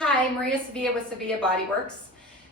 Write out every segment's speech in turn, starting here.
Hi, Maria Sevilla with Sevilla Bodyworks.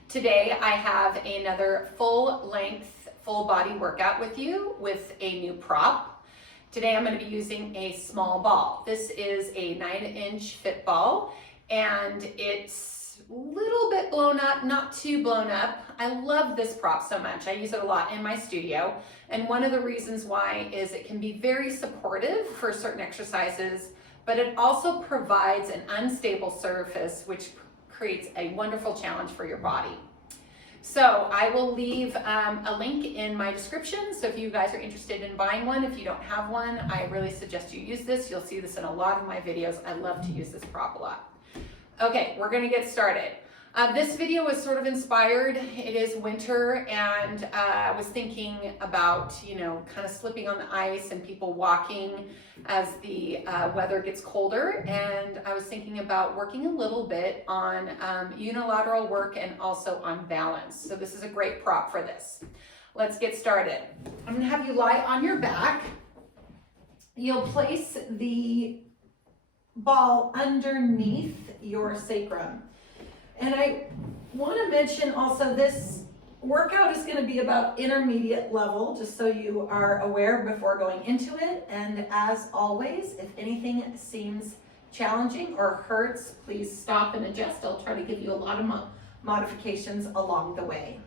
Today I have another full-length, full-body workout with you with a new prop. Today I'm going to be using a small ball. This is a 9-inch FitBall and it's a little bit blown up, not too blown up. I love this prop so much. I use it a lot in my studio, and one of the reasons why is it can be very supportive for certain exercises, but it also provides an unstable surface which creates a wonderful challenge for your body. So I will leave a link in my description, so if you guys are interested in buying one, if you don't have one, I really suggest you use this. You'll see this in a lot of my videos. I love to use this prop a lot. Okay, we're gonna get started. This video was sort of inspired. It is winter, and I was thinking about, kind of slipping on the ice and people walking as the weather gets colder. And I was thinking about working a little bit on unilateral work and also on balance. So this is a great prop for this. Let's get started. I'm gonna have you lie on your back. You'll place the ball underneath your sacrum. And I want to mention also, this workout is going to be about intermediate level, just so you are aware before going into it. And as always, if anything seems challenging or hurts, please stop and adjust. I'll try to give you a lot of modifications along the way.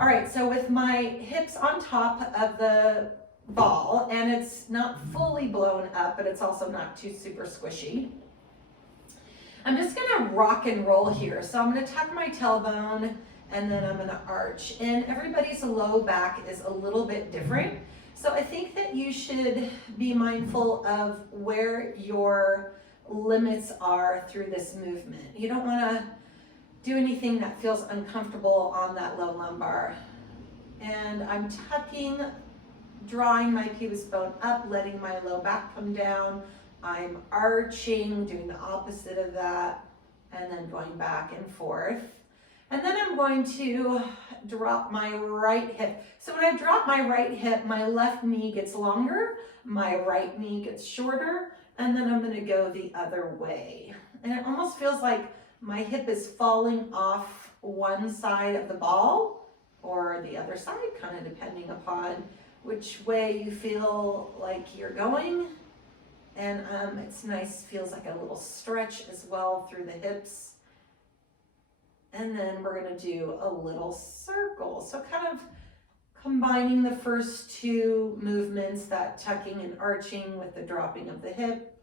All right, so with my hips on top of the ball, and it's not fully blown up, but it's also not too super squishy, I'm just gonna rock and roll here. So I'm gonna tuck my tailbone and then I'm gonna arch. And everybody's low back is a little bit different. So I think that you should be mindful of where your limits are through this movement. You don't wanna do anything that feels uncomfortable on that low lumbar. And I'm tucking, drawing my pubis bone up, letting my low back come down. I'm arching, doing the opposite of that, and then going back and forth. And then I'm going to drop my right hip. So when I drop my right hip, my left knee gets longer, my right knee gets shorter, and then I'm gonna go the other way. And it almost feels like my hip is falling off one side of the ball or the other side, kind of depending upon which way you feel like you're going. And it's nice, feels like a little stretch as well through the hips. And then we're gonna do a little circle. So kind of combining the first two movements, that tucking and arching with the dropping of the hip.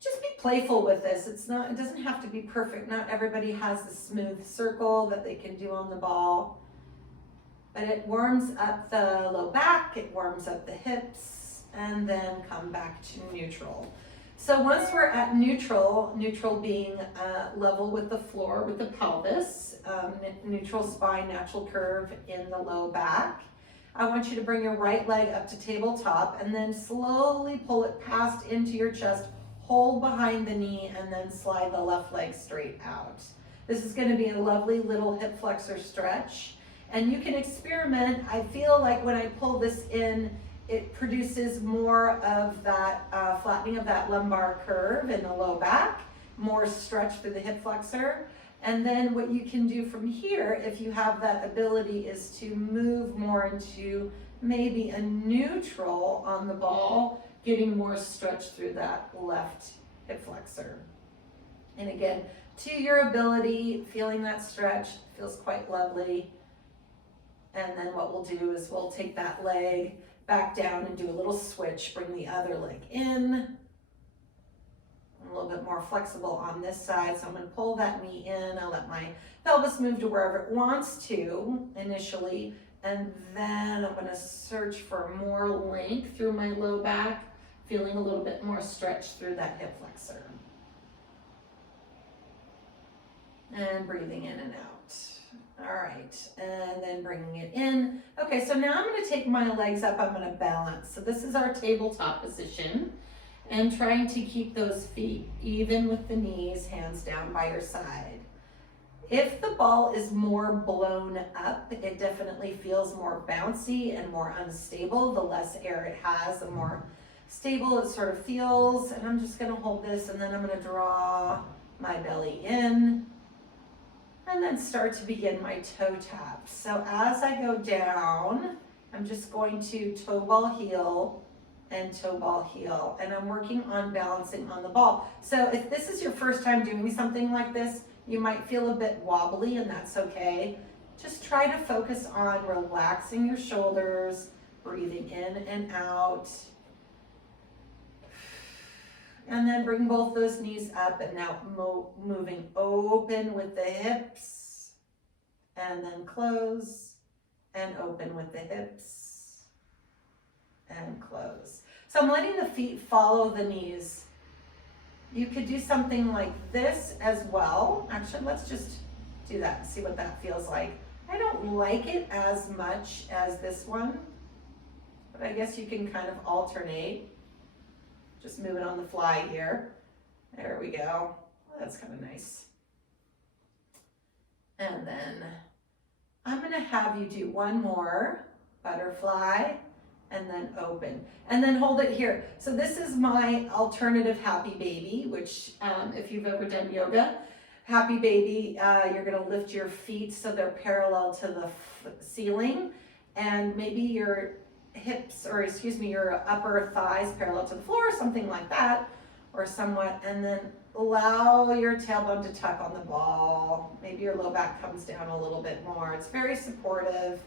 Just be playful with this. It doesn't have to be perfect. Not everybody has the smooth circle that they can do on the ball, but it warms up the low back, it warms up the hips, and then come back to neutral. So once we're at neutral being level with the floor, with the pelvis, neutral spine, natural curve in the low back, I want you to bring your right leg up to tabletop and then slowly pull it past into your chest, hold behind the knee, and then slide the left leg straight out. This is going to be a lovely little hip flexor stretch, and you can experiment. I feel like when I pull this in, it produces more of that flattening of that lumbar curve in the low back, more stretch through the hip flexor. And then what you can do from here, if you have that ability, is to move more into maybe a neutral on the ball, getting more stretch through that left hip flexor. And again, to your ability, feeling that stretch, feels quite lovely. And then what we'll do is we'll take that leg back down and do a little switch, bring the other leg in. A little bit more flexible on this side, so I'm going to pull that knee in. I'll let my pelvis move to wherever it wants to initially, and then I'm going to search for more length through my low back, feeling a little bit more stretch through that hip flexor. And breathing in and out. All right, and then bringing it in. Okay, so now I'm going to take my legs up, I'm going to balance. So this is our tabletop position, and trying to keep those feet even with the knees, hands down by your side. If the ball is more blown up, it definitely feels more bouncy and more unstable. The less air it has, the more stable it sort of feels. And I'm just gonna hold this, and then I'm gonna draw my belly in, and then start to begin my toe taps. So as I go down, I'm just going to toe ball heel and toe ball heel, and I'm working on balancing on the ball. So if this is your first time doing something like this, you might feel a bit wobbly, and that's okay. Just try to focus on relaxing your shoulders, breathing in and out. And then bring both those knees up, and now moving open with the hips, and then close, and open with the hips, and close. So I'm letting the feet follow the knees. You could do something like this as well. Actually, let's just do that and see what that feels like. I don't like it as much as this one, but I guess you can kind of alternate. Just move it on the fly here. There we go. That's kind of nice. And then I'm gonna have you do one more butterfly and then open. And then hold it here. So this is my alternative happy baby, which if you've ever done yoga, happy baby, you're gonna lift your feet so they're parallel to the ceiling, and maybe your hips, or excuse me, your upper thighs parallel to the floor, something like that, or somewhat, and then allow your tailbone to tuck on the ball. Maybe your low back comes down a little bit more. It's very supportive.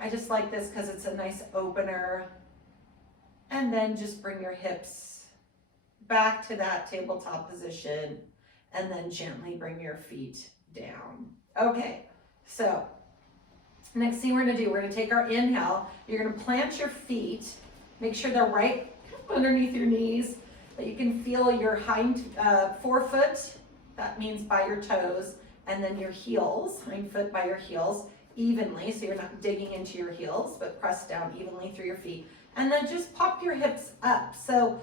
I just like this because it's a nice opener. And then just bring your hips back to that tabletop position, and then gently bring your feet down. Okay, so next thing we're gonna do, we're gonna take our inhale. You're gonna plant your feet, make sure they're right underneath your knees, that you can feel your hind forefoot, that means by your toes, and then your heels, hind foot by your heels, evenly, so you're not digging into your heels, but press down evenly through your feet. And then just pop your hips up. So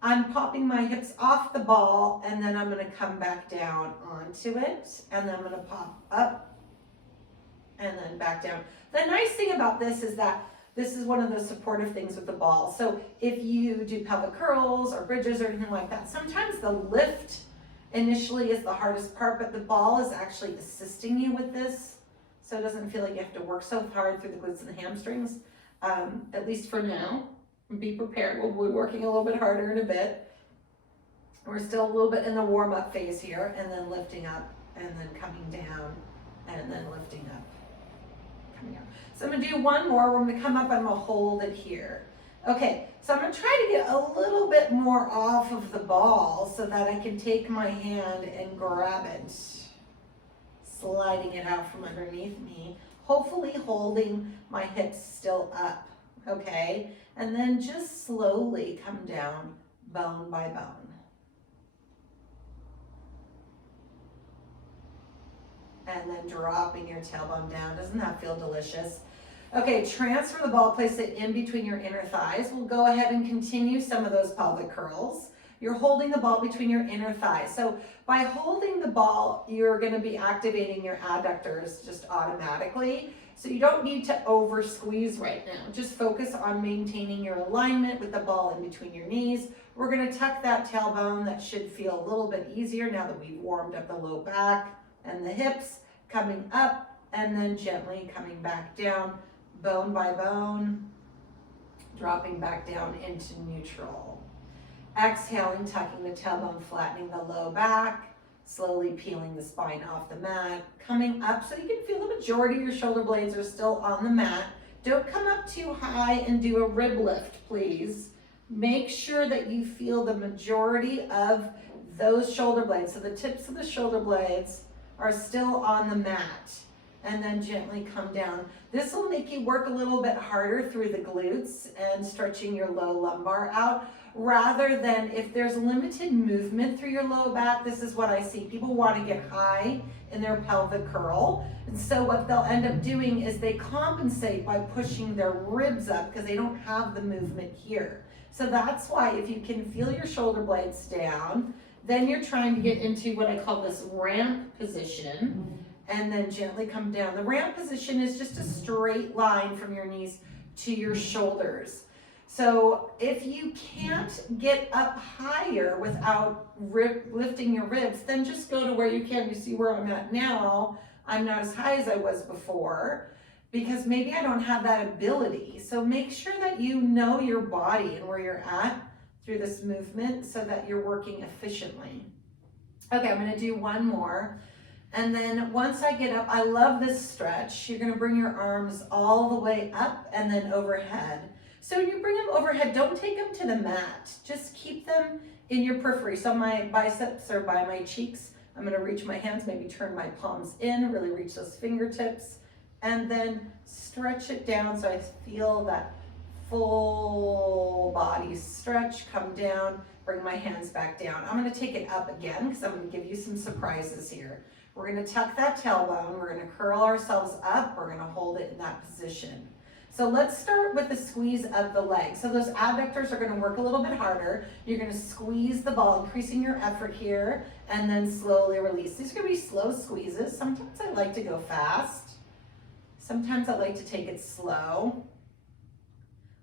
I'm popping my hips off the ball, and then I'm gonna come back down onto it, and then I'm gonna pop up, and then back down. The nice thing about this is that this is one of the supportive things with the ball. So if you do pelvic curls or bridges or anything like that, sometimes the lift initially is the hardest part, but the ball is actually assisting you with this. So it doesn't feel like you have to work so hard through the glutes and the hamstrings, at least for now. Be prepared, we'll be working a little bit harder in a bit. We're still a little bit in the warm-up phase here, and then lifting up, and then coming down, and then lifting up. So I'm gonna do one more. We're gonna come up and I'm gonna hold it here. Okay, so I'm gonna try to get a little bit more off of the ball so that I can take my hand and grab it, sliding it out from underneath me, hopefully holding my hips still up, okay? And then just slowly come down bone by bone. And then dropping your tailbone down. Doesn't that feel delicious? Okay, transfer the ball, place it in between your inner thighs. We'll go ahead and continue some of those pelvic curls. You're holding the ball between your inner thighs. So by holding the ball, you're gonna be activating your adductors just automatically. So you don't need to over squeeze right now. Just focus on maintaining your alignment with the ball in between your knees. We're gonna tuck that tailbone. That should feel a little bit easier now that we've warmed up the low back and the hips, coming up and then gently coming back down, bone by bone, dropping back down into neutral. Exhaling, tucking the tailbone, flattening the low back, slowly peeling the spine off the mat, coming up so you can feel the majority of your shoulder blades are still on the mat. Don't come up too high and do a rib lift, please. Make sure that you feel the majority of those shoulder blades, so the tips of the shoulder blades are still on the mat, and then gently come down. This will make you work a little bit harder through the glutes and stretching your low lumbar out, rather than if there's limited movement through your low back. This is what I see. People want to get high in their pelvic curl, and so what they'll end up doing is they compensate by pushing their ribs up because they don't have the movement here. So that's why if you can feel your shoulder blades down, then you're trying to get into what I call this ramp position, and then gently come down. The ramp position is just a straight line from your knees to your shoulders. So if you can't get up higher without lifting your ribs, then just go to where you can. You see where I'm at now, I'm not as high as I was before because maybe I don't have that ability. So make sure that you know your body and where you're at through this movement so that you're working efficiently. Okay, I'm gonna do one more. And then once I get up, I love this stretch. You're gonna bring your arms all the way up and then overhead. So when you bring them overhead, don't take them to the mat. Just keep them in your periphery. So my biceps are by my cheeks. I'm gonna reach my hands, maybe turn my palms in, really reach those fingertips, and then stretch it down so I feel that full body stretch, come down, bring my hands back down. I'm gonna take it up again because I'm gonna give you some surprises here. We're gonna tuck that tailbone, we're gonna curl ourselves up, we're gonna hold it in that position. So let's start with the squeeze of the leg. So those abductors are gonna work a little bit harder. You're gonna squeeze the ball, increasing your effort here, and then slowly release. These are gonna be slow squeezes. Sometimes I like to go fast. Sometimes I like to take it slow.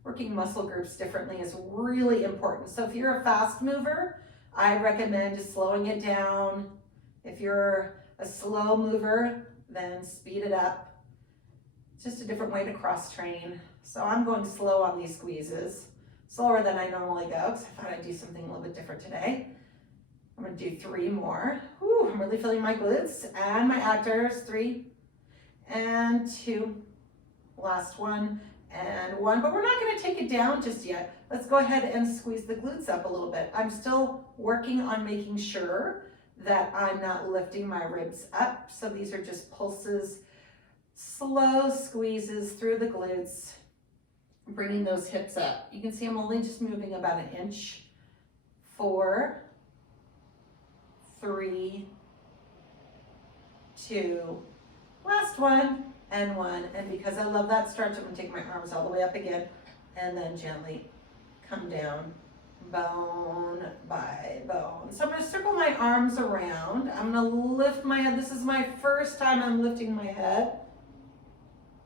Working muscle groups differently is really important. So if you're a fast mover, I recommend just slowing it down. If you're a slow mover, then speed it up. It's just a different way to cross train. So I'm going slow on these squeezes, slower than I normally go because I thought I'd do something a little bit different today. I'm gonna do 3 more. Whew, I'm really feeling my glutes and my adductors. 3 and 2, last 1 and 1, but we're not gonna take it down just yet. Let's go ahead and squeeze the glutes up a little bit. I'm still working on making sure that I'm not lifting my ribs up. So these are just pulses, slow squeezes through the glutes, bringing those hips up. You can see I'm only just moving about 1 inch. 4, 3, 2, last 1 and 1. And because I love that stretch, I'm gonna take my arms all the way up again and then gently come down, bone by bone. So I'm gonna circle my arms around. I'm gonna lift my head. This is my first time I'm lifting my head.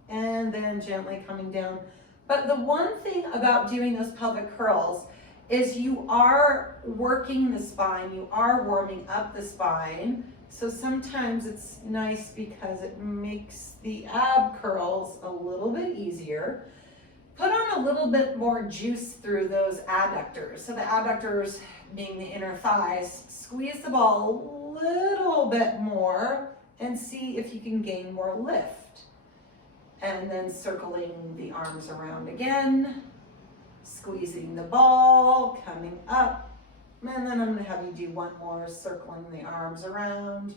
And then gently coming down. But the one thing about doing those pelvic curls is you are working the spine, you are warming up the spine. So sometimes it's nice because it makes the ab curls a little bit easier. Put on a little bit more juice through those adductors. So the adductors being the inner thighs, squeeze the ball a little bit more and see if you can gain more lift. And then circling the arms around again, squeezing the ball, coming up, and then I'm gonna have you do 1 more, circling the arms around,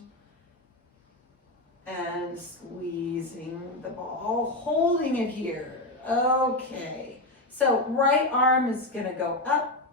and squeezing the ball, holding it here. Okay, so right arm is gonna go up,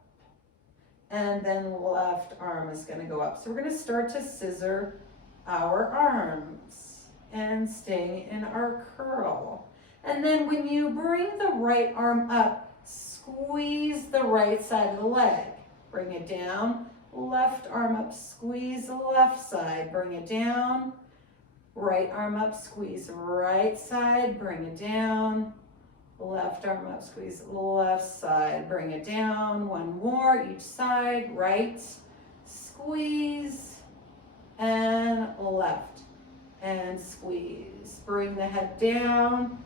and then left arm is gonna go up. So we're gonna start to scissor our arms and staying in our curl. And then when you bring the right arm up, squeeze the right side of the leg. Bring it down, left arm up, squeeze the left side, bring it down. Right arm up, squeeze right side, bring it down. Left arm up, squeeze left side, bring it down. 1 more, each side, right, squeeze, and left. And squeeze, bring the head down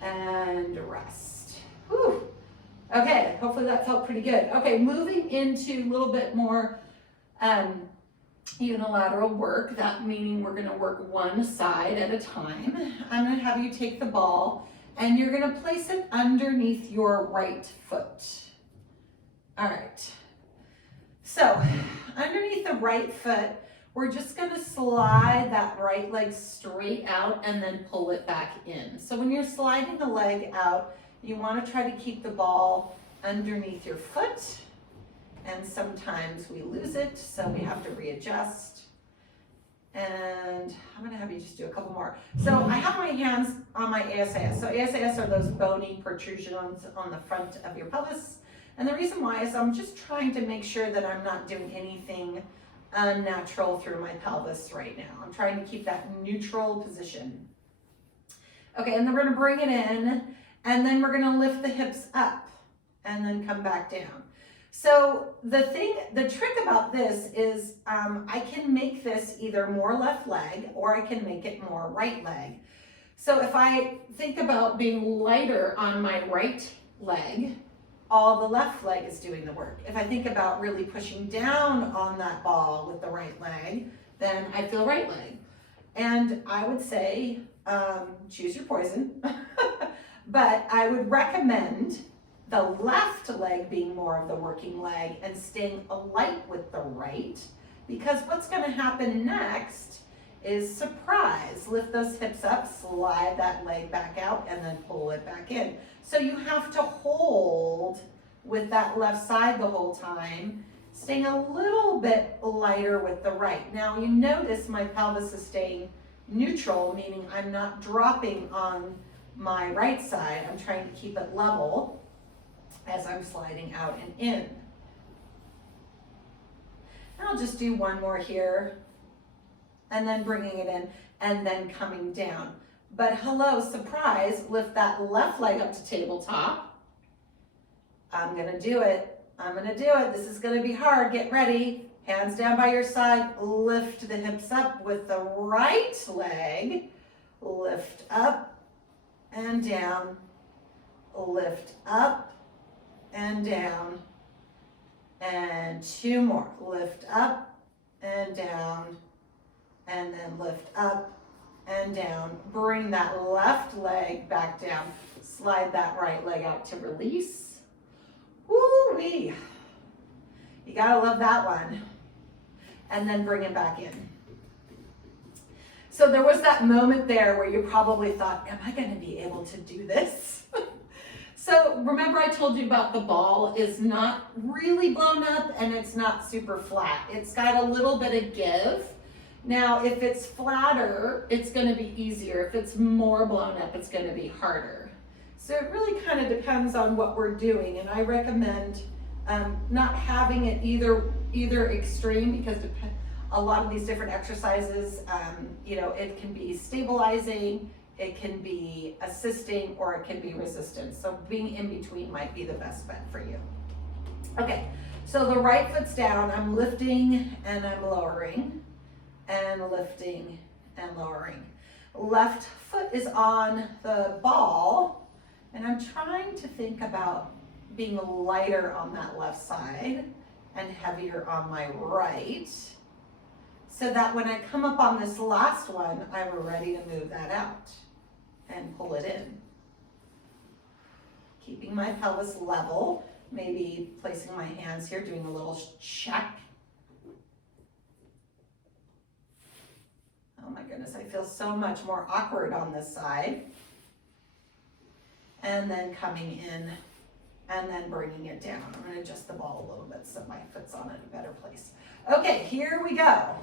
and rest. Whew. Okay, hopefully that felt pretty good. Okay, moving into a little bit more unilateral work, that meaning we're gonna work one side at a time. I'm gonna have you take the ball and you're gonna place it underneath your right foot. All right, so underneath the right foot, we're just gonna slide that right leg straight out and then pull it back in. So when you're sliding the leg out, you wanna try to keep the ball underneath your foot. And sometimes we lose it, so we have to readjust. And I'm gonna have you just do a couple more. So I have my hands on my ASAS. So ASAS are those bony protrusions on the front of your pelvis. And the reason why is I'm just trying to make sure that I'm not doing anything unnatural through my pelvis right now. I'm trying to keep that neutral position. Okay, and then we're gonna bring it in, and then we're gonna lift the hips up. and then come back down. So the trick about this is I can make this either more left leg or I can make it more right leg. So if I think about being lighter on my right leg, all the left leg is doing the work. If I think about really pushing down on that ball with the right leg, then I feel right leg. And I would say, choose your poison, but I would recommend the left leg being more of the working leg and staying light with the right, because what's going to happen next is surprise. Lift those hips up, slide that leg back out, and then pull it back in. So you have to hold with that left side the whole time, staying a little bit lighter with the right. Now you notice my pelvis is staying neutral, meaning I'm not dropping on my right side. I'm trying to keep it level as I'm sliding out and in. And I'll just do one more here, and then bringing it in, and then coming down. But hello, surprise, lift that left leg up to tabletop. I'm gonna do it. I'm gonna do it. This is gonna be hard. Get ready. Hands down by your side. Lift the hips up with the right leg. Lift up and down. Lift up and down, and two more. Lift up and down, and then lift up and down. Bring that left leg back down. Slide that right leg out to release. Woo-wee. You gotta love that one. And then bring it back in. So there was that moment there where you probably thought, am I gonna be able to do this? So remember I told you about the ball is not really blown up and it's not super flat. It's got a little bit of give. Now, if it's flatter, it's gonna be easier. If it's more blown up, it's gonna be harder. So it really kind of depends on what we're doing, and I recommend not having it either extreme, because a lot of these different exercises, it can be stabilizing, it can be assisting, or it can be resistance. So being in between might be the best bet for you. Okay, so the right foot's down. I'm lifting and I'm lowering, and lifting and lowering. Left foot is on the ball, and I'm trying to think about being lighter on that left side and heavier on my right, so that when I come up on this last one, I'm ready to move that out and pull it in. Keeping my pelvis level, maybe placing my hands here, doing a little check. Oh my goodness, I feel so much more awkward on this side. And then coming in and then bringing it down. I'm going to adjust the ball a little bit so my foot's on in a better place. Okay, here we go.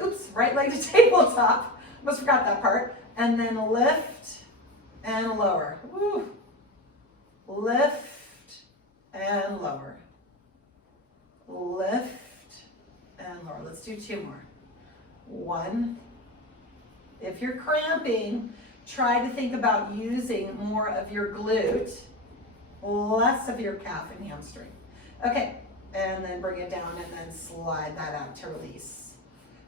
Oops, right leg to tabletop. Almost forgot that part. And then lift and lower. Woo. Lift and lower. Lift and lower. Let's do two more. One. If you're cramping, try to think about using more of your glute, less of your calf and hamstring. Okay, and then bring it down and then slide that out to release.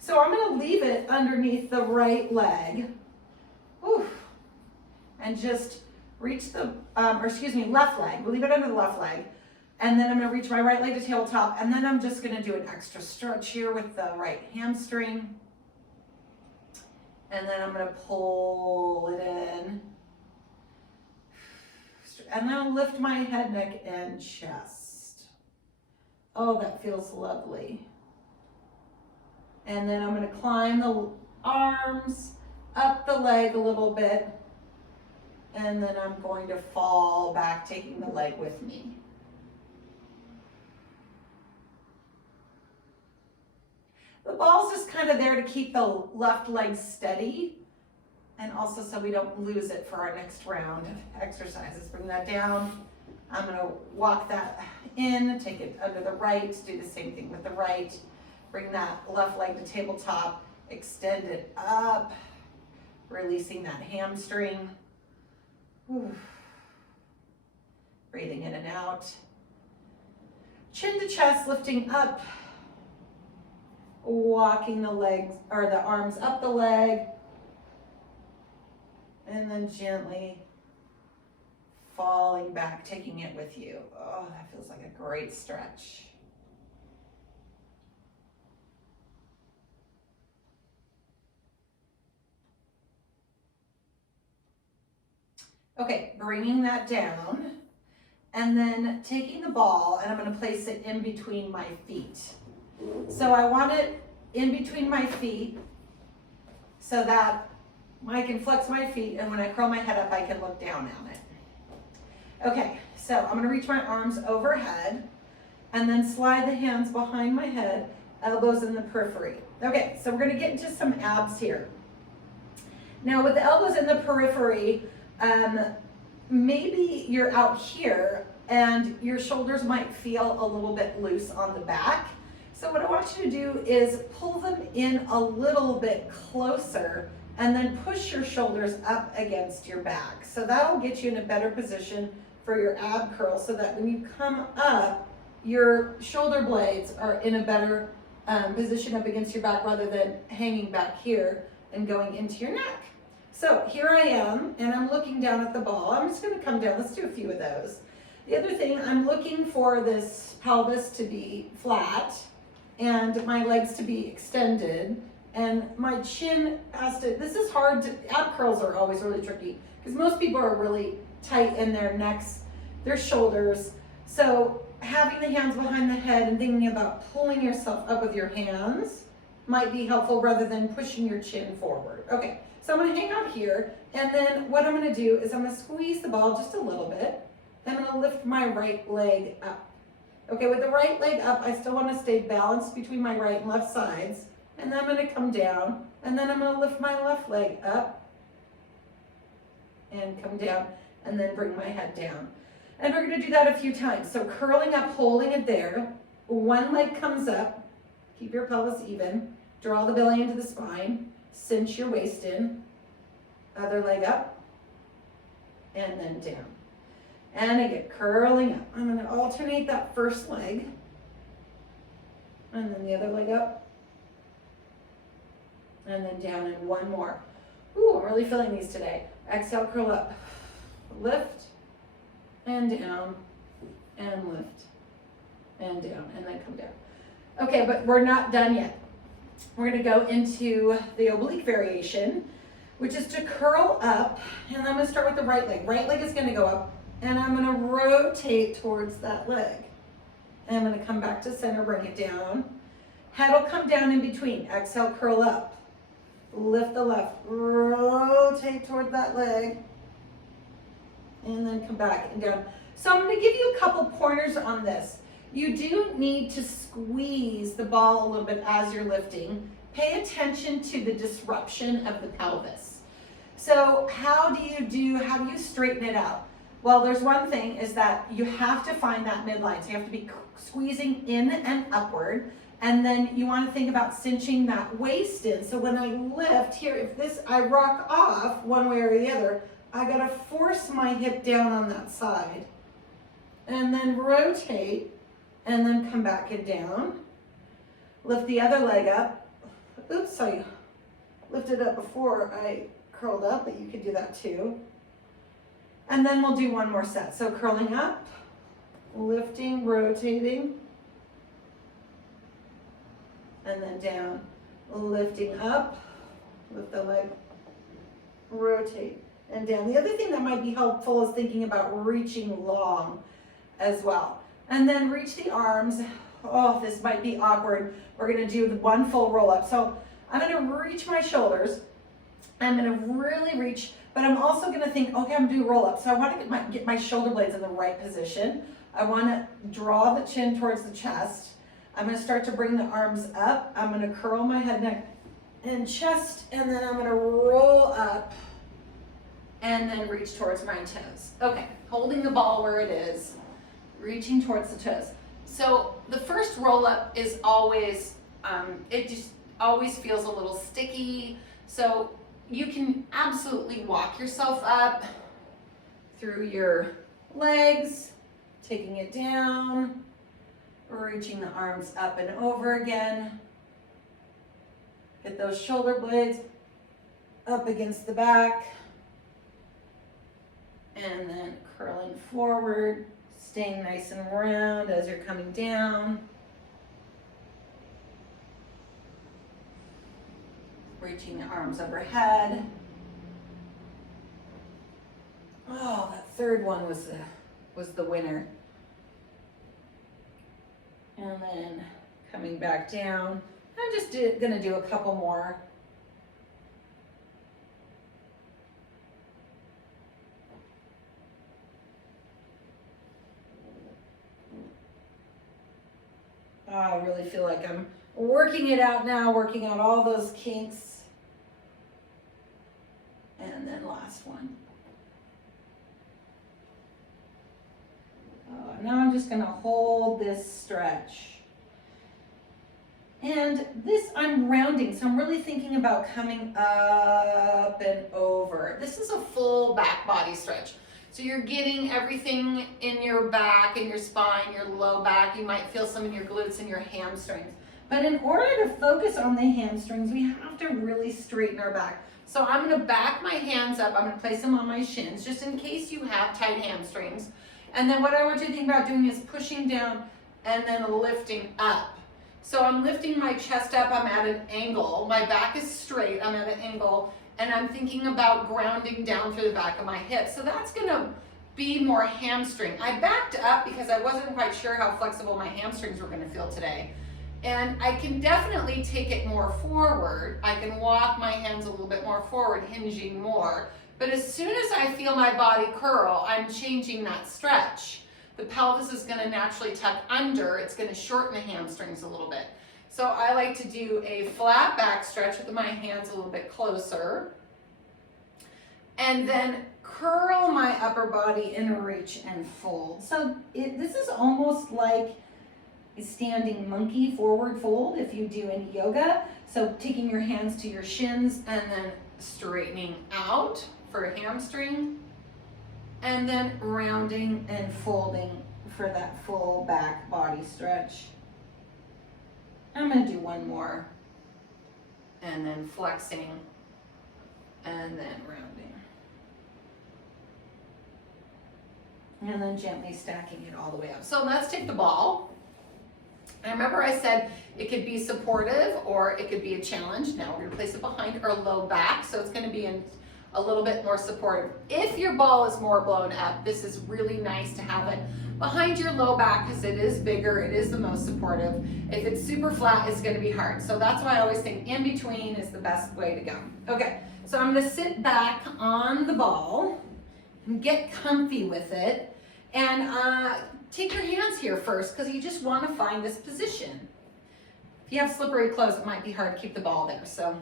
So I'm going to leave it underneath the right leg. Whew. And just reach the, left leg. We'll leave it under the left leg. And then I'm going to reach my right leg to tabletop. And then I'm just going to do an extra stretch here with the right hamstring. And then I'm going to pull it in. And then I'll lift my head, neck, and chest. Oh, that feels lovely. And then I'm going to climb the arms, up the leg a little bit. And then I'm going to fall back, taking the leg with me. The ball's just kind of there to keep the left leg steady, and also so we don't lose it for our next round of exercises. Bring that down. I'm going to walk that in, take it under the right, do the same thing with the right. Bring that left leg to tabletop, extend it up, releasing that hamstring. Whew. Breathing in and out. Chin to chest, lifting up. Walking the legs or the arms up the leg. And then gently falling back, taking it with you. Oh, that feels like a great stretch. Okay, bringing that down and then taking the ball and I'm going to place it in between my feet. So I want it in between my feet so that I can flex my feet and when I curl my head up, I can look down on it. Okay, so I'm going to reach my arms overhead and then slide the hands behind my head, elbows in the periphery. Okay, so we're going to get into some abs here. Now with the elbows in the periphery, maybe you're out here and your shoulders might feel a little bit loose on the back. So what I want you to do is pull them in a little bit closer and then push your shoulders up against your back. So that'll get you in a better position for your ab curl so that when you come up, your shoulder blades are in a better position up against your back rather than hanging back here and going into your neck. So here I am, and I'm looking down at the ball. I'm just gonna come down, let's do a few of those. The other thing, I'm looking for this pelvis to be flat and my legs to be extended and my chin has to, this is hard to, ab curls are always really tricky because most people are really tight in their necks, their shoulders. So having the hands behind the head and thinking about pulling yourself up with your hands might be helpful rather than pushing your chin forward. Okay. So I'm going to hang out here, and then what I'm going to do is I'm going to squeeze the ball just a little bit. I'm going to lift my right leg up. Okay, with the right leg up, I still want to stay balanced between my right and left sides. And then I'm going to come down, and then I'm going to lift my left leg up and come down, and then bring my head down. And we're going to do that a few times. So curling up, holding it there. One leg comes up. Keep your pelvis even. Draw the belly into the spine. Cinch your waist in, other leg up, and then down. And again, curling up. I'm going to alternate that first leg, and then the other leg up, and then down, and one more. Ooh, I'm really feeling these today. Exhale, curl up, lift, and down, and lift, and down, and then come down. Okay, but we're not done yet. We're going to go into the oblique variation, which is to curl up, and I'm going to start with the right leg. Right leg is going to go up, and I'm going to rotate towards that leg. And I'm going to come back to center, bring it down. Head will come down in between. Exhale, curl up. Lift the left, rotate toward that leg, and then come back and down. So I'm going to give you a couple pointers on this. You do need to squeeze the ball a little bit as you're lifting. Pay attention to the disruption of the pelvis. So how do you straighten it out? Well, there's one thing is that you have to find that midline. So you have to be squeezing in and upward. And then you want to think about cinching that waist in. So when I lift here, if I rock off one way or the other, I got to force my hip down on that side. And then rotate. And then come back and down. Lift the other leg up. Oops, I lifted up before I curled up, but you could do that too. And then we'll do one more set. So curling up, lifting, rotating, and then down. Lifting up, lift the leg, rotate, and down. The other thing that might be helpful is thinking about reaching long as well. And then reach the arms. Oh, this might be awkward. We're going to do the one full roll up. So I'm going to reach my shoulders. I'm going to really reach, but I'm also going to think, okay, I'm going to do roll up. So I want to get my shoulder blades in the right position. I want to draw the chin towards the chest. I'm going to start to bring the arms up. I'm going to curl my head, neck, and chest, and then I'm going to roll up and then reach towards my toes. Okay, holding the ball where it is. Reaching towards the toes. So the first roll up is always, it just always feels a little sticky. So you can absolutely walk yourself up through your legs taking it down, reaching the arms up and over again. Get those shoulder blades up against the back. And then curling forward, staying nice and round as you're coming down. Reaching the arms overhead. Oh, that third one was the winner. And then coming back down. I'm just gonna do a couple more. Oh, I really feel like I'm working it out now, working out all those kinks. And then last one. Now I'm just gonna hold this stretch. And this, I'm rounding, so I'm really thinking about coming up and over. This is a full back body stretch. So you're getting everything in your back, in your spine, your low back. You might feel some in your glutes and your hamstrings. But in order to focus on the hamstrings, we have to really straighten our back. So I'm gonna back my hands up. I'm gonna place them on my shins, just in case you have tight hamstrings. And then what I want you to think about doing is pushing down and then lifting up. So I'm lifting my chest up, I'm at an angle. My back is straight, I'm at an angle. And I'm thinking about grounding down through the back of my hips. So that's gonna be more hamstring. I backed up because I wasn't quite sure how flexible my hamstrings were gonna feel today. And I can definitely take it more forward. I can walk my hands a little bit more forward, hinging more. But as soon as I feel my body curl, I'm changing that stretch. The pelvis is gonna naturally tuck under. It's gonna shorten the hamstrings a little bit. So I like to do a flat back stretch with my hands a little bit closer. And then curl my upper body and reach and fold. So this is almost like a standing monkey forward fold if you do any yoga. So taking your hands to your shins and then straightening out for a hamstring. And then rounding and folding for that full back body stretch. I'm gonna do one more. And then flexing and then rounding. And then gently stacking it all the way up. So let's take the ball. And remember I said it could be supportive or it could be a challenge. Now we're gonna place it behind our low back. So it's gonna be in a little bit more supportive. If your ball is more blown up, this is really nice to have it behind your low back because it is bigger, it is the most supportive. If it's super flat, it's gonna be hard. So that's why I always think in between is the best way to go. Okay, so I'm gonna sit back on the ball and get comfy with it. And take your hands here first because you just wanna find this position. If you have slippery clothes, it might be hard to keep the ball there, so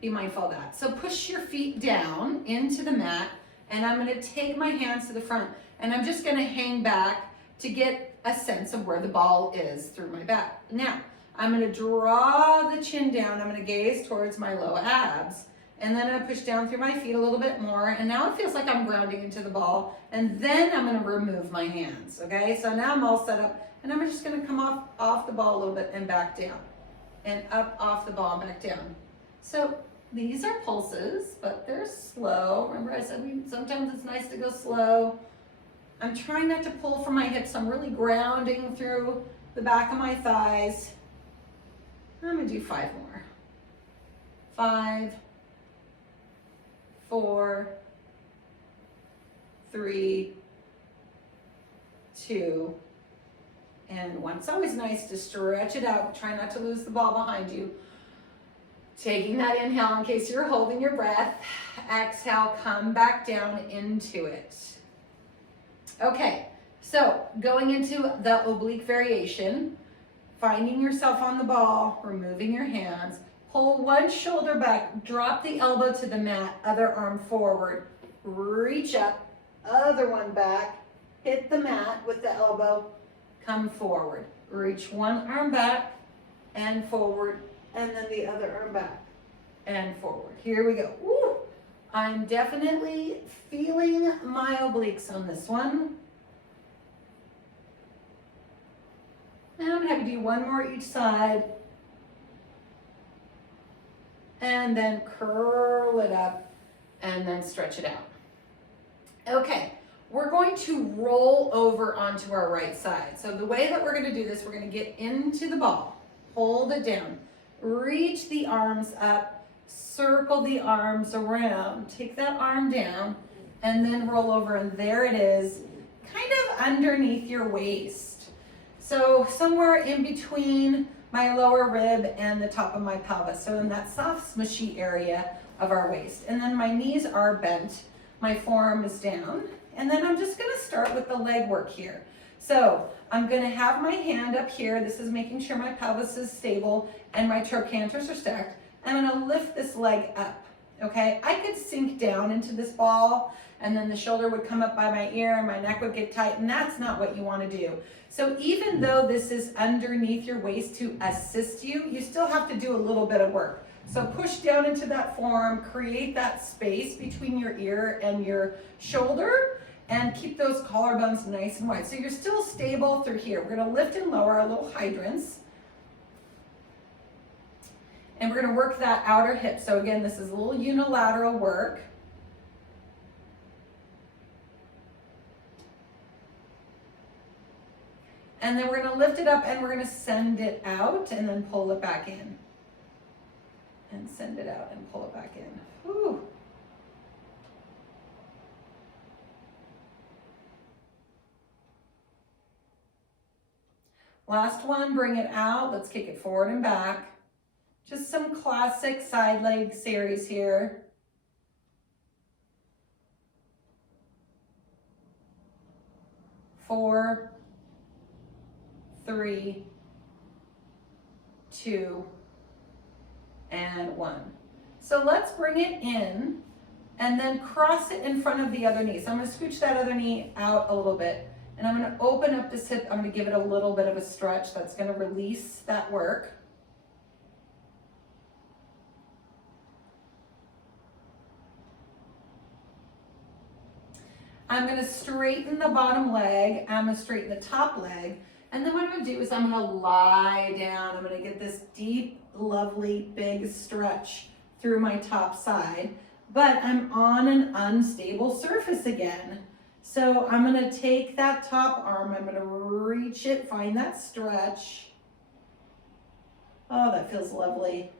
be mindful of that. So push your feet down into the mat, and I'm gonna take my hands to the front, and I'm just gonna hang back to get a sense of where the ball is through my back. Now, I'm gonna draw the chin down, I'm gonna gaze towards my low abs, and then I'm gonna push down through my feet a little bit more, and now it feels like I'm grounding into the ball, and then I'm gonna remove my hands, okay? So now I'm all set up, and I'm just gonna come off the ball a little bit and back down, and up off the ball and back down. So these are pulses, but they're slow. Remember I said sometimes it's nice to go slow. I'm trying not to pull from my hips. I'm really grounding through the back of my thighs. I'm gonna do 5 more. 5, 4, 3, 2, and 1. It's always nice to stretch it out. Try not to lose the ball behind you. Taking that inhale in case you're holding your breath. Exhale, come back down into it. Okay, so going into the oblique variation, finding yourself on the ball, removing your hands, pull one shoulder back, drop the elbow to the mat, other arm forward, reach up, other one back, hit the mat with the elbow, come forward. Reach one arm back and forward, and then the other arm back and forward. Here we go. Woo! I'm definitely feeling my obliques on this one. And I'm gonna have you do one more each side. And then curl it up and then stretch it out. Okay, we're going to roll over onto our right side. So the way that we're gonna do this, we're gonna get into the ball, hold it down, reach the arms up, circle the arms around, take that arm down, and then roll over, and there it is, kind of underneath your waist. So somewhere in between my lower rib and the top of my pelvis. So in that soft, smushy area of our waist. And then my knees are bent, my forearm is down, and then I'm just gonna start with the leg work here. So I'm gonna have my hand up here. This is making sure my pelvis is stable and my trochanters are stacked. I'm gonna lift this leg up, okay? I could sink down into this ball, and then the shoulder would come up by my ear and my neck would get tight, and that's not what you wanna do. So even though this is underneath your waist to assist you, you still have to do a little bit of work. So push down into that forearm, create that space between your ear and your shoulder, and keep those collarbones nice and wide. So you're still stable through here. We're gonna lift and lower our little hydrants. And we're gonna work that outer hip. So again, this is a little unilateral work. And then we're gonna lift it up and we're gonna send it out and then pull it back in. And send it out and pull it back in. Whew. Last one, bring it out. Let's kick it forward and back. Just some classic side leg series here. Four, 3, 2, and 1. So let's bring it in and then cross it in front of the other knee. So I'm going to scooch that other knee out a little bit, and I'm going to open up this hip. I'm going to give it a little bit of a stretch. That's going to release that work. I'm going to straighten the bottom leg. I'm going to straighten the top leg. And then what I'm going to do is I'm going to lie down. I'm going to get this deep, lovely, big stretch through my top side. But I'm on an unstable surface again. So I'm going to take that top arm. I'm going to reach it, find that stretch. Oh, that feels lovely.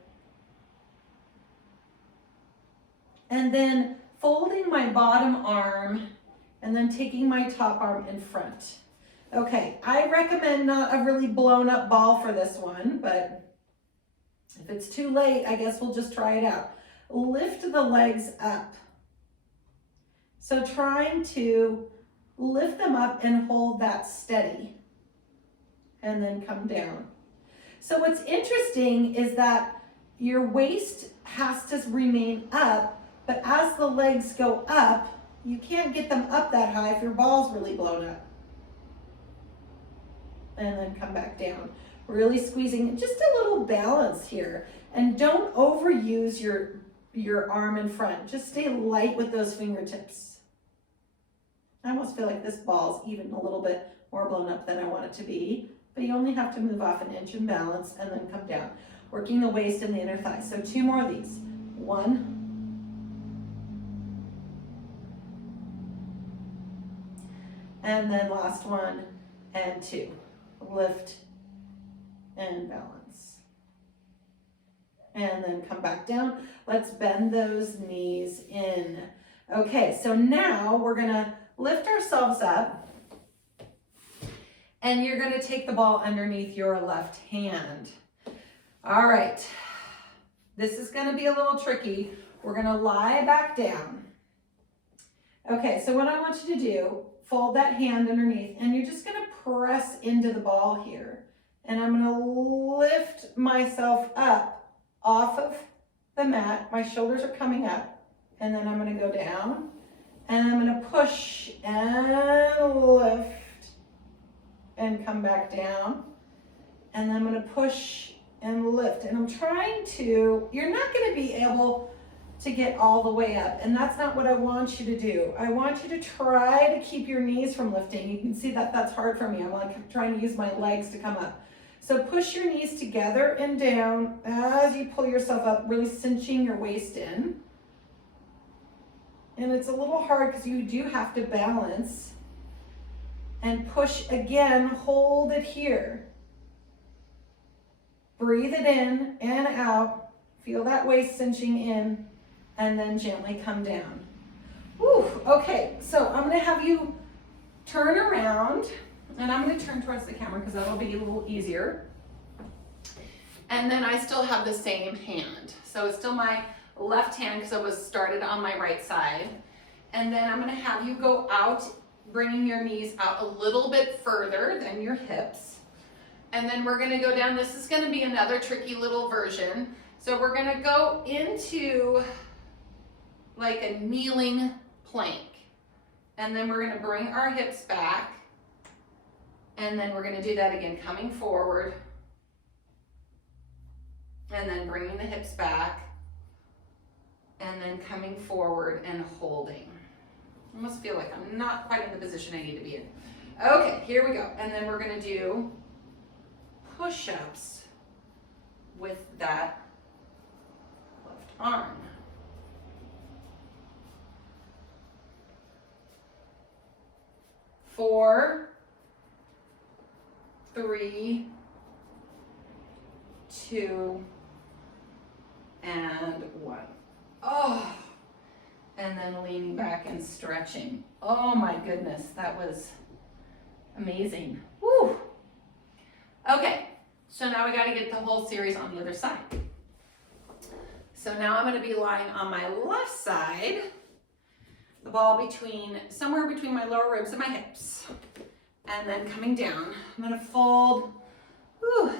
And then folding my bottom arm and then taking my top arm in front. Okay, I recommend not a really blown up ball for this one, but if it's too late, I guess we'll just try it out. Lift the legs up. So trying to lift them up and hold that steady, and then come down. So what's interesting is that your waist has to remain up, but as the legs go up, you can't get them up that high if your ball's really blown up. And then come back down. Really squeezing, just a little balance here. And don't overuse your arm in front. Just stay light with those fingertips. I almost feel like this ball's even a little bit more blown up than I want it to be. But you only have to move off an inch in balance and then come down. Working the waist and the inner thigh. So 2 more of these. 1. And then last one and 2. Lift and balance. And then come back down. Let's bend those knees in. Okay, so now we're gonna lift ourselves up, and you're gonna take the ball underneath your left hand. All right, this is gonna be a little tricky. We're gonna lie back down. Okay, so what I want you to do, fold that hand underneath, and you're just gonna press into the ball here. And I'm gonna lift myself up off of the mat. My shoulders are coming up, and then I'm gonna go down, and I'm gonna push and lift and come back down. And then I'm gonna push and lift. And I'm trying to, you're not gonna be able to get all the way up, and that's not what I want you to do. I want you to try to keep your knees from lifting. You can see that that's hard for me. I'm like trying to use my legs to come up. So push your knees together and down as you pull yourself up, really cinching your waist in. And it's a little hard because you do have to balance. And push again, hold it here. Breathe it in and out. Feel that waist cinching in, and then gently come down. Whew, okay, so I'm gonna have you turn around, and I'm gonna turn towards the camera because that'll be a little easier. And then I still have the same hand. So it's still my left hand because I was started on my right side. And then I'm gonna have you go out, bringing your knees out a little bit further than your hips. And then we're gonna go down. This is gonna be another tricky little version. So we're gonna go into like a kneeling plank. And then we're gonna bring our hips back. And then we're gonna do that again, coming forward. And then bringing the hips back. And then coming forward and holding. I almost feel like I'm not quite in the position I need to be in. Okay, here we go. And then we're gonna do push-ups with that left arm. Four, 3, 2, and 1. Oh, and then leaning back and stretching. Oh my goodness, that was amazing. Woo. Okay, so now we got to get the whole series on the other side. So now I'm going to be lying on my left side, the ball somewhere between my lower ribs and my hips, and then coming down. I'm going to fold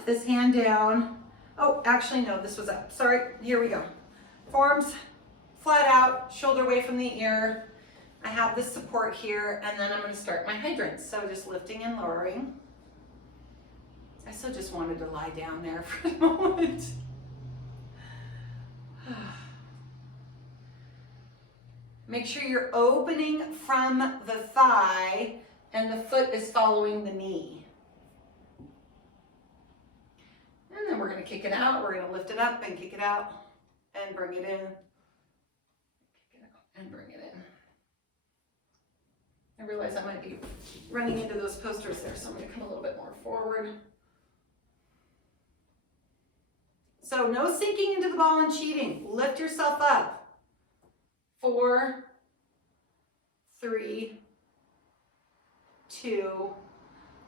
this hand down. Oh, actually no, this was up. Sorry, here we go. Forearms flat out, shoulder away from the ear. I have this support here, and then I'm going to start my hydrants. So just lifting and lowering. I still just wanted to lie down there for a moment. Make sure you're opening from the thigh and the foot is following the knee. And then we're going to kick it out. We're going to lift it up and kick it out and bring it in. Kick it out and bring it in. I realize I might be running into those posters there, so I'm going to come a little bit more forward. So no sinking into the ball and cheating. Lift yourself up. 4, 3, 2,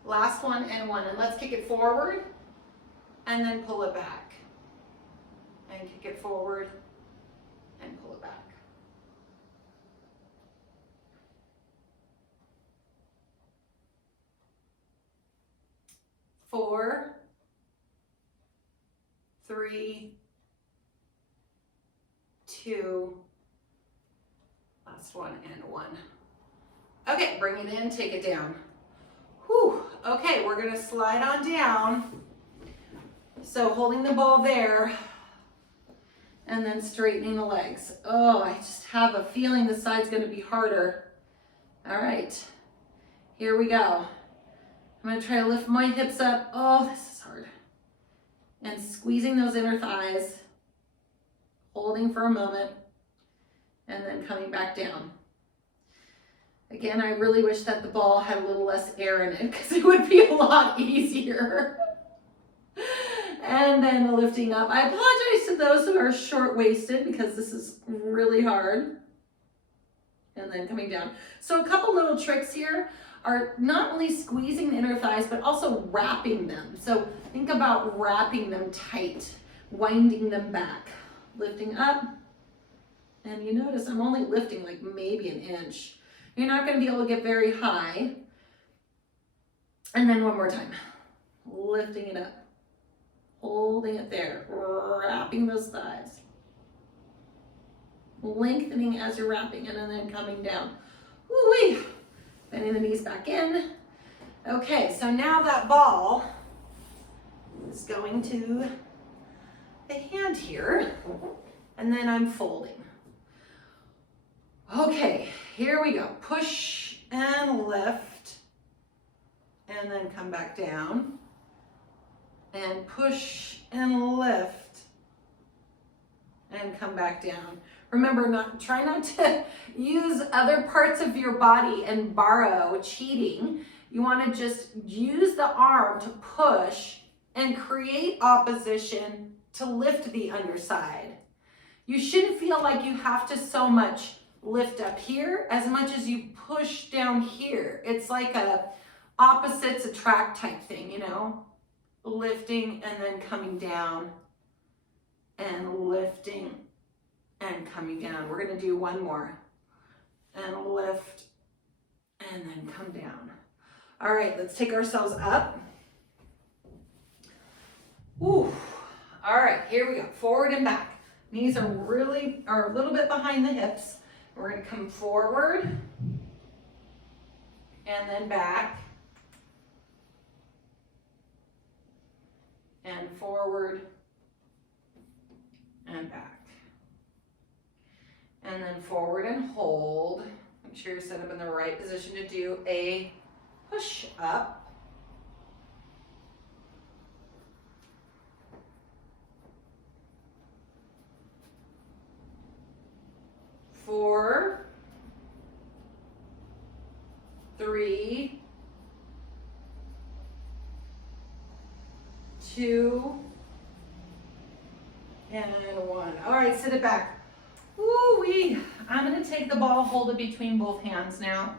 last one and 1. And let's kick it forward and then pull it back. And kick it forward and pull it back. Four, 3, 2, last one and 1. Okay, bring it in, take it down. Whew. Okay, we're gonna slide on down. So holding the ball there and then straightening the legs. Oh, I just have a feeling this side's gonna be harder. All right, here we go. I'm gonna try to lift my hips up. Oh, this is hard. And squeezing those inner thighs, holding for a moment, and then coming back down. Again, I really wish that the ball had a little less air in it because it would be a lot easier. And then lifting up. I apologize to those who are short-waisted because this is really hard. And then coming down. So a couple little tricks here are not only squeezing the inner thighs, but also wrapping them. So think about wrapping them tight, winding them back, lifting up. And you notice I'm only lifting like maybe an inch. You're not going to be able to get very high. And then one more time, lifting it up, holding it there, wrapping those thighs, lengthening as you're wrapping, and then coming down. Woo-wee. Bending the knees back in. Okay, so now that ball is going to the hand here, and then I'm folding. Okay, here we go. Push and lift, and then come back down, and push and lift and come back down. Remember, try not to use other parts of your body and borrow, cheating. You want to just use the arm to push and create opposition to lift the underside. You shouldn't feel like you have to so much lift up here as much as you push down here. It's like a opposites attract type thing, you know? Lifting and then coming down and lifting and coming down. We're gonna do one more. And lift and then come down. All right, let's take ourselves up. Ooh. All right, here we go. Forward and back. Knees are a little bit behind the hips. We're gonna come forward and then back. And forward and back. And then forward and hold. Make sure you're set up in the right position to do a push up. Four, 3, 2, and 1. All right, sit it back. Woo-wee. I'm going to take the ball, hold it between both hands now,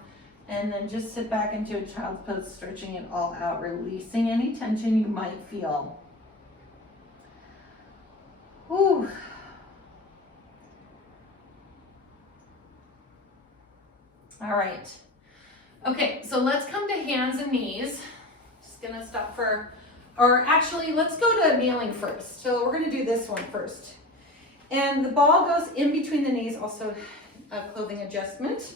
and then just sit back into a child's pose, stretching it all out, releasing any tension you might feel. Whew. All right. Okay, so let's come to hands and knees. Just gonna stop or actually, let's go to kneeling first. So we're gonna do this one first. And the ball goes in between the knees, also a clothing adjustment.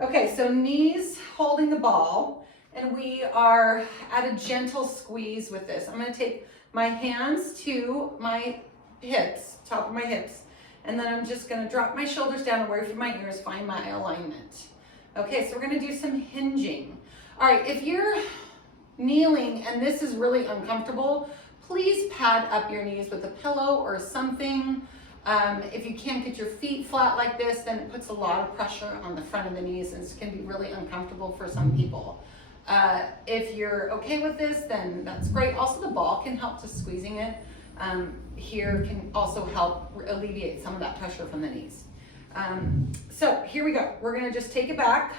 Okay, so knees holding the ball, and we are at a gentle squeeze with this. I'm gonna take my hands to my hips, top of my hips, and then I'm just gonna drop my shoulders down away from my ears, find my alignment. Okay, so we're gonna do some hinging. All right, if you're kneeling and this is really uncomfortable, please pad up your knees with a pillow or something. If you can't get your feet flat like this, then it puts a lot of pressure on the front of the knees and it can be really uncomfortable for some people. If you're okay with this, then that's great. Also, the ball can help to squeezing it. Here can also help alleviate some of that pressure from the knees. So here we go. We're gonna just take it back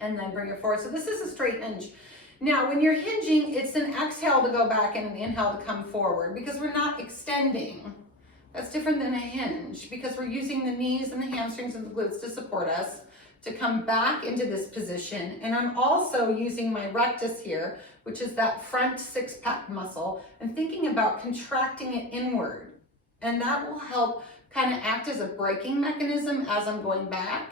and then bring it forward. So this is a straight hinge. Now, when you're hinging, it's an exhale to go back and an inhale to come forward because we're not extending. That's different than a hinge because we're using the knees and the hamstrings and the glutes to support us to come back into this position. And I'm also using my rectus here, which is that front six-pack muscle, and thinking about contracting it inward. And that will help kind of act as a braking mechanism as I'm going back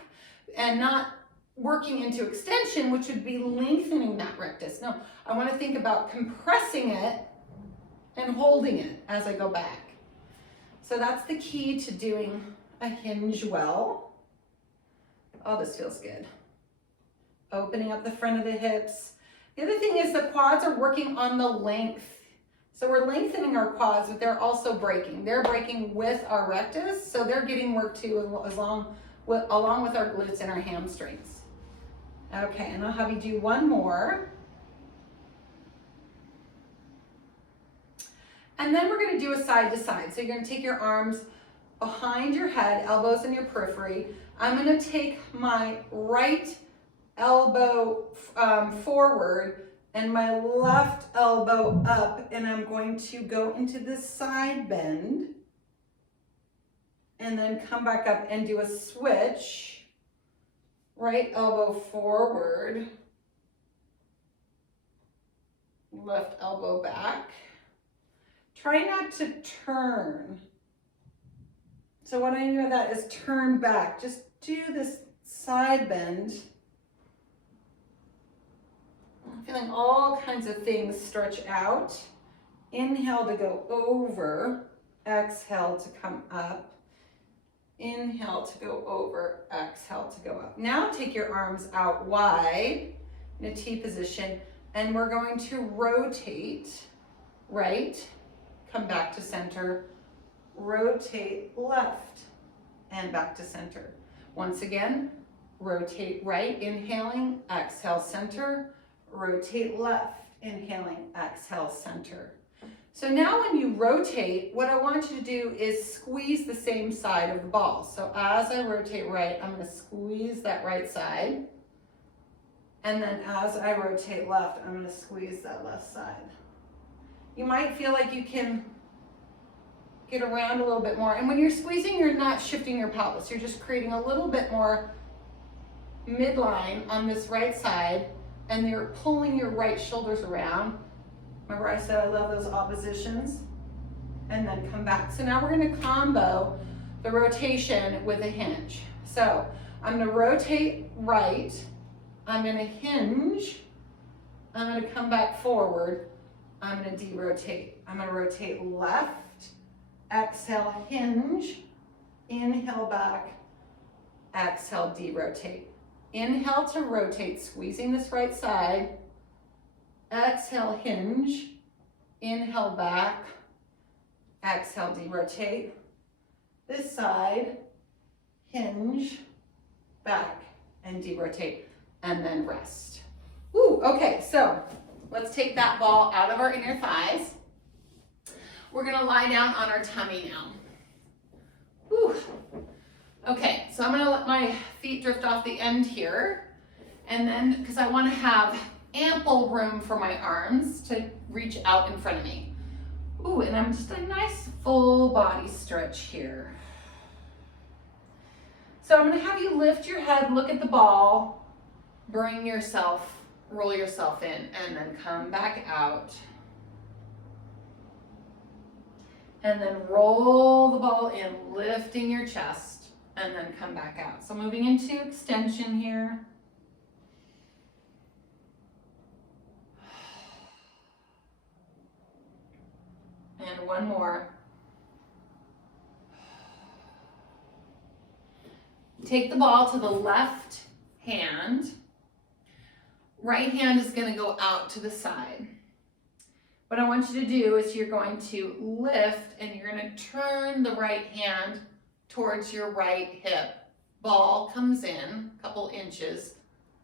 and not working into extension, which would be lengthening that rectus. No, I want to think about compressing it and holding it as I go back. So that's the key to doing a hinge well. Oh, this feels good. Opening up the front of the hips. The other thing is the quads are working on the length. So we're lengthening our quads, but they're also breaking. They're breaking with our rectus, so they're getting work too, along with our glutes and our hamstrings. Okay, and I'll have you do one more. And then we're gonna do a side to side. So you're gonna take your arms behind your head, elbows in your periphery. I'm gonna take my right elbow forward and my left elbow up, and I'm going to go into this side bend and then come back up and do a switch. Right elbow forward, left elbow back. Try not to turn. So what I mean by that is turn back. Just do this side bend. I'm feeling all kinds of things stretch out. Inhale to go over, exhale to come up. Inhale to go over, exhale to go up. Now take your arms out wide in a T position, and we're going to rotate right, come back to center, rotate left, and back to center. Once again, rotate right, inhaling, exhale, center, rotate left, inhaling, exhale, center. So now when you rotate, what I want you to do is squeeze the same side of the ball. So as I rotate right, I'm going to squeeze that right side. And then as I rotate left, I'm going to squeeze that left side. You might feel like you can get around a little bit more. And when you're squeezing, you're not shifting your pelvis. You're just creating a little bit more midline on this right side, and you're pulling your right shoulders around. Remember I said I love those oppositions? And then come back. So now we're gonna combo the rotation with a hinge. So I'm gonna rotate right, I'm gonna hinge, I'm gonna come back forward, I'm gonna de-rotate. I'm gonna rotate left, exhale, hinge, inhale back, exhale, de-rotate. Inhale to rotate, squeezing this right side, exhale, hinge, inhale back, exhale, de-rotate. This side, hinge, back, and de-rotate, and then rest. Woo, okay, so let's take that ball out of our inner thighs. We're gonna lie down on our tummy now. Woo. Okay, so I'm gonna let my feet drift off the end here, and then, because I wanna have ample room for my arms to reach out in front of me. Ooh, and I'm just a nice full body stretch here. So I'm gonna have you lift your head, look at the ball, bring yourself, roll yourself in, and then come back out. And then roll the ball in, lifting your chest, and then come back out. So moving into extension here. And one more. Take the ball to the left hand. Right hand is going to go out to the side. What I want you to do is you're going to lift and you're going to turn the right hand towards your right hip. Ball comes in a couple inches,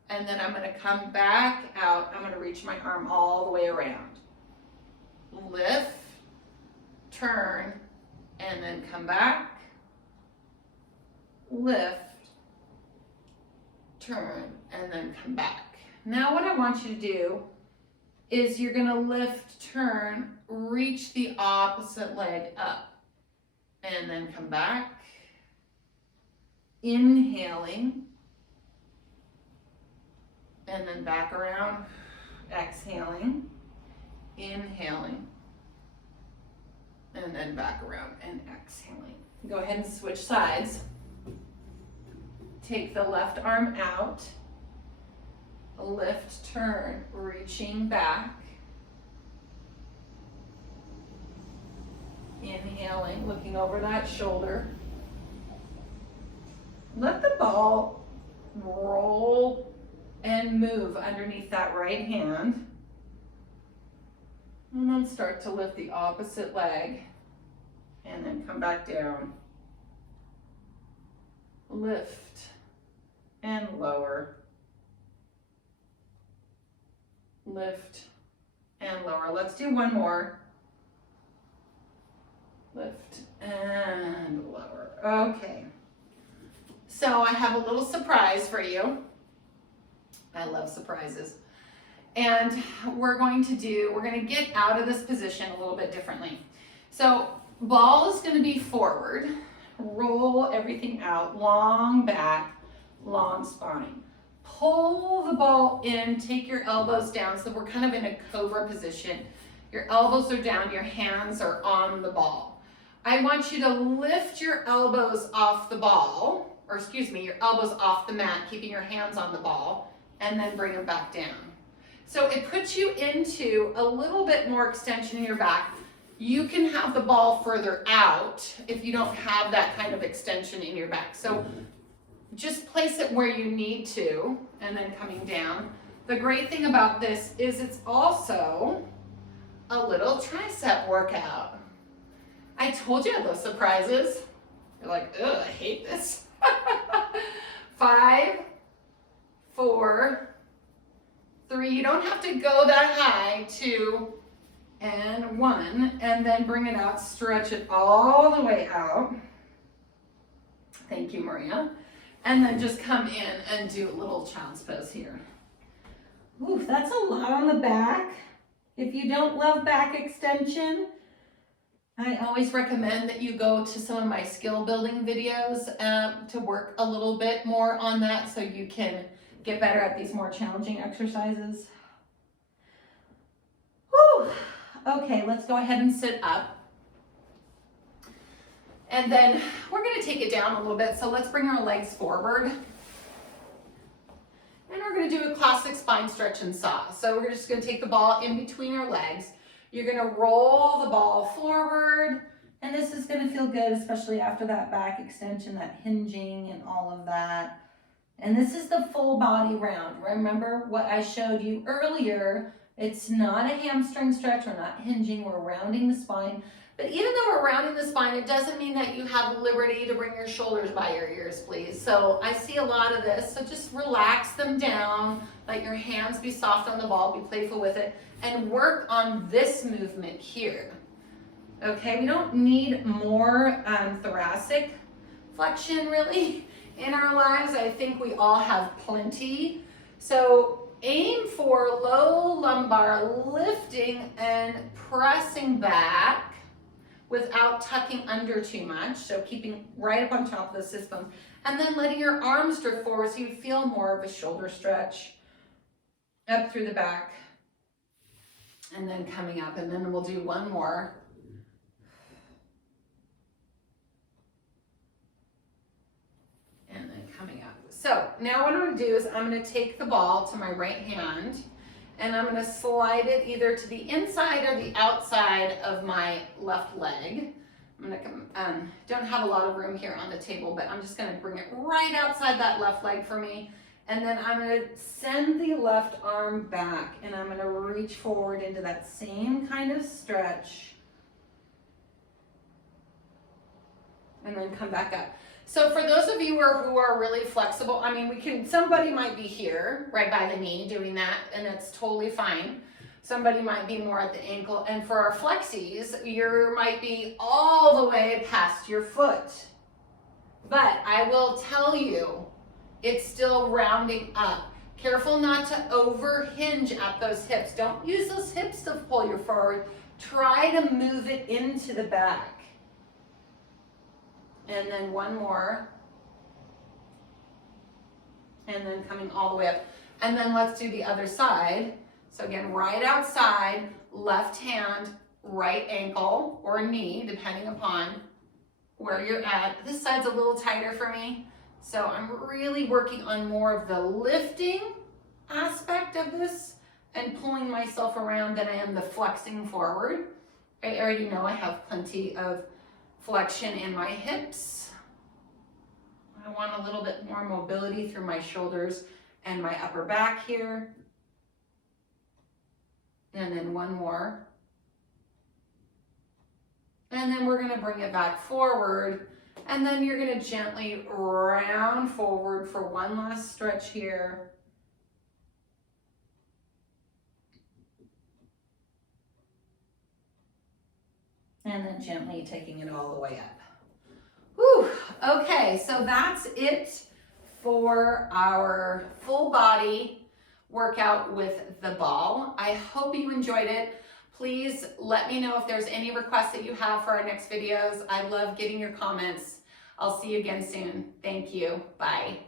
and then I'm going to come back out. I'm going to reach my arm all the way around. Lift, turn, and then come back. Lift, turn, and then come back. Now what I want you to do is you're going to lift, turn, reach the opposite leg up, and then come back. Inhaling, and then back around, exhaling, inhaling, and then back around and exhaling. Go ahead and switch sides. Take the left arm out, lift, turn, reaching back, inhaling, looking over that shoulder. Let the ball roll and move underneath that right hand. And then start to lift the opposite leg and then come back down. Lift and lower. Lift and lower. Let's do one more. Lift and lower. Okay. So I have a little surprise for you. I love surprises. And we're going to get out of this position a little bit differently. So ball is going to be forward. Roll everything out, long back, long spine. Pull the ball in, take your elbows down, so we're kind of in a cobra position. Your elbows are down, your hands are on the ball. I want you to lift your elbows off the ball, or excuse me, your elbows off the mat, keeping your hands on the ball, and then bring them back down. So it puts you into a little bit more extension in your back. You can have the ball further out if you don't have that kind of extension in your back. So just place it where you need to, and then coming down. The great thing about this is it's also a little tricep workout. I told you I love surprises. You're like, ugh, I hate this. 5, 4, 3, you don't have to go that high, 2, and 1, and then bring it out, stretch it all the way out. Thank you, Maria. And then just come in and do a little child's pose here. Oof, that's a lot on the back. If you don't love back extension, I always recommend that you go to some of my skill building videos to work a little bit more on that so you can get better at these more challenging exercises. Whew. Okay, let's go ahead and sit up. And then we're going to take it down a little bit. So let's bring our legs forward. And we're going to do a classic spine stretch and saw. So we're just going to take the ball in between our legs. You're going to roll the ball forward. And this is going to feel good, especially after that back extension, that hinging and all of that. And this is the full body round. Remember what I showed you earlier. It's not a hamstring stretch. We're not hinging. We're rounding the spine. But even though we're rounding the spine, it doesn't mean that you have liberty to bring your shoulders by your ears, please. So I see a lot of this. So just relax them down. Let your hands be soft on the ball. Be playful with it. And work on this movement here. Okay, we don't need more thoracic flexion really in our lives. I think we all have plenty. So aim for low lumbar lifting and pressing back without tucking under too much. So keeping right up on top of the sit bones. And then letting your arms drift forward so you feel more of a shoulder stretch up through the back. And then coming up, and then we'll do one more. And then coming up. So now what I'm going to do is I'm going to take the ball to my right hand and I'm going to slide it either to the inside or the outside of my left leg. I'm going to come, don't have a lot of room here on the table, but I'm just going to bring it right outside that left leg for me. And then I'm going to send the left arm back and I'm going to reach forward into that same kind of stretch. And then come back up. So for those of you who are really flexible, I mean, somebody might be here right by the knee doing that and it's totally fine. Somebody might be more at the ankle. And for our flexies, you might be all the way past your foot. But I will tell you, it's still rounding up. Careful not to over hinge at those hips. Don't use those hips to pull you forward. Try to move it into the back. And then one more. And then coming all the way up. And then let's do the other side. So again, right outside, left hand, right ankle or knee, depending upon where you're at. This side's a little tighter for me. So I'm really working on more of the lifting aspect of this and pulling myself around than I am the flexing forward. I already know I have plenty of flexion in my hips. I want a little bit more mobility through my shoulders and my upper back here. And then one more. And then we're going to bring it back forward. And then you're going to gently round forward for one last stretch here. And then gently taking it all the way up. Whew. Okay, so that's it for our full body workout with the ball. I hope you enjoyed it. Please let me know if there's any requests that you have for our next videos. I love getting your comments. I'll see you again soon. Thank you. Bye.